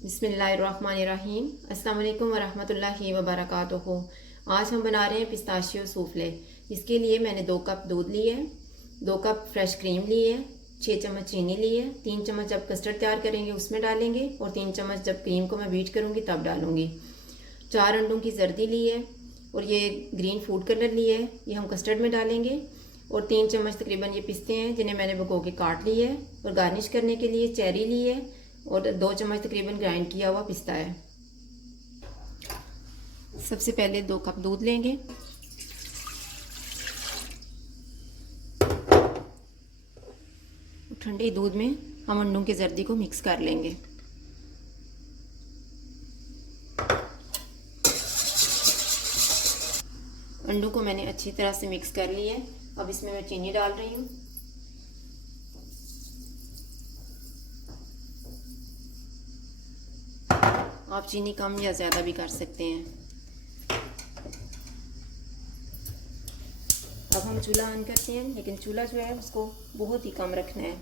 बिस्मिल्लाहिर्रहमानिर्रहीम। अस्सलाम वालेकुम वरहमतुल्लाहि वबरकातुहू। आज हम बना रहे हैं पिस्ताशियो सूफले। इसके लिए मैंने 2 कप दूध लिए, 2 कप फ्रेश क्रीम ली है, 6 चम्मच चीनी ली है, 3 चम्मच जब कस्टर्ड तैयार करेंगे उसमें डालेंगे और 3 चम्मच जब क्रीम को मैं बीट करूँगी तब डालूँगी। 4 अंडों की जर्दी ली है और ये ग्रीन फूड कलर लिए है, ये हम कस्टर्ड में डालेंगे। और 3 चम्मच तकरीबन ये पिस्ते हैं जिन्हें मैंने भिगो के काट लिए है। और गार्निश करने के लिए चेरी ली है और 2 चम्मच तकरीबन ग्राइंड किया हुआ पिस्ता है। सबसे पहले 2 कप दूध लेंगे, ठंडे दूध में हम अंडों की जर्दी को मिक्स कर लेंगे। अंडों को मैंने अच्छी तरह से मिक्स कर लिया है। अब इसमें मैं चीनी डाल रही हूँ। आप चीनी कम या ज़्यादा भी कर सकते हैं। अब हम चूल्हा ऑन करते हैं, लेकिन चूल्हा जो है उसको बहुत ही कम रखना है।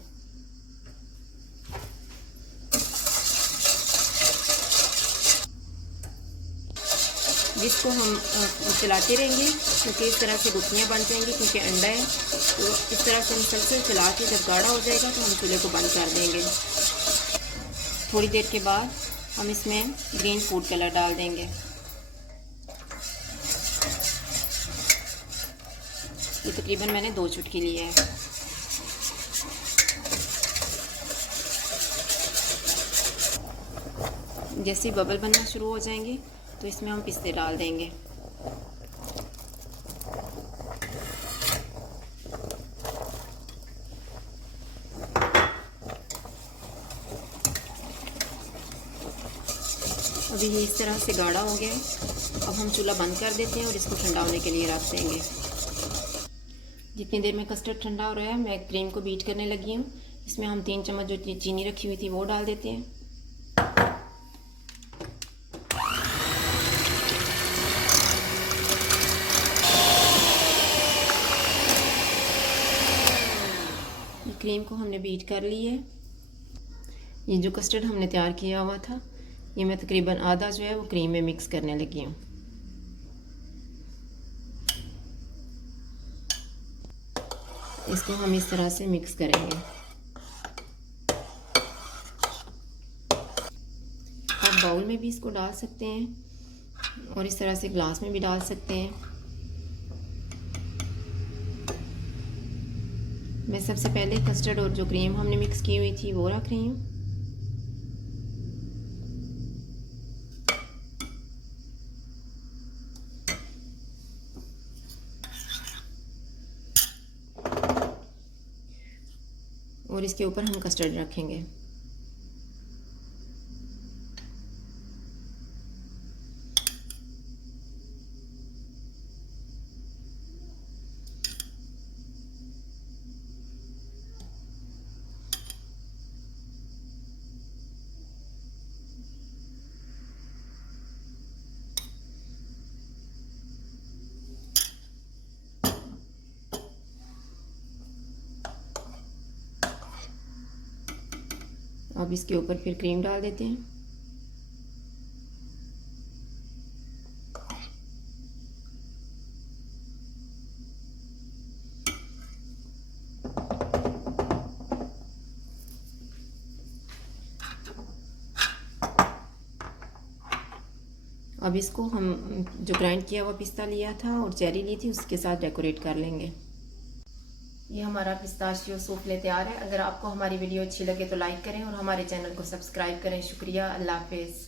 जिसको हम चलाते रहेंगे क्योंकि इस तरह से गुठलियाँ बन जाएंगी, क्योंकि अंडा है। तो इस तरह से हम मुसलसल चला के जब गाढ़ा हो जाएगा तो हम चूल्हे को बंद कर देंगे। थोड़ी देर के बाद हम इसमें ग्रीन फूड कलर डाल देंगे। ये तकरीबन मैंने 2 चुटकी लिए है। जैसे बबल बनना शुरू हो जाएंगे तो इसमें हम पिस्ते डाल देंगे। अभी ये इस तरह से गाढ़ा हो गया है। अब हम चूल्हा बंद कर देते हैं और इसको ठंडा होने के लिए रख देंगे। जितनी देर में कस्टर्ड ठंडा हो रहा है मैं क्रीम को बीट करने लगी हूँ। इसमें हम 3 चम्मच जो चीनी रखी हुई थी वो डाल देते हैं। क्रीम को हमने बीट कर ली है। ये जो कस्टर्ड हमने तैयार किया हुआ था ये मैं तकरीबन आधा जो है वो क्रीम में मिक्स करने लगी हूँ। इसको हम इस तरह से मिक्स करेंगे। आप बाउल में भी इसको डाल सकते हैं और इस तरह से ग्लास में भी डाल सकते हैं। मैं सबसे पहले कस्टर्ड और जो क्रीम हमने मिक्स की हुई थी वो रख रही हूँ। और इसके ऊपर हम कस्टर्ड रखेंगे। अब इसके ऊपर फिर क्रीम डाल देते हैं। अब इसको हम जो ग्राइंड किया हुआ पिस्ता लिया था और चेरी ली थी उसके साथ डेकोरेट कर लेंगे। ये हमारा पिस्ताशियो सूफले तैयार है। अगर आपको हमारी वीडियो अच्छी लगे तो लाइक करें और हमारे चैनल को सब्सक्राइब करें। शुक्रिया। अल्लाह हाफिज़।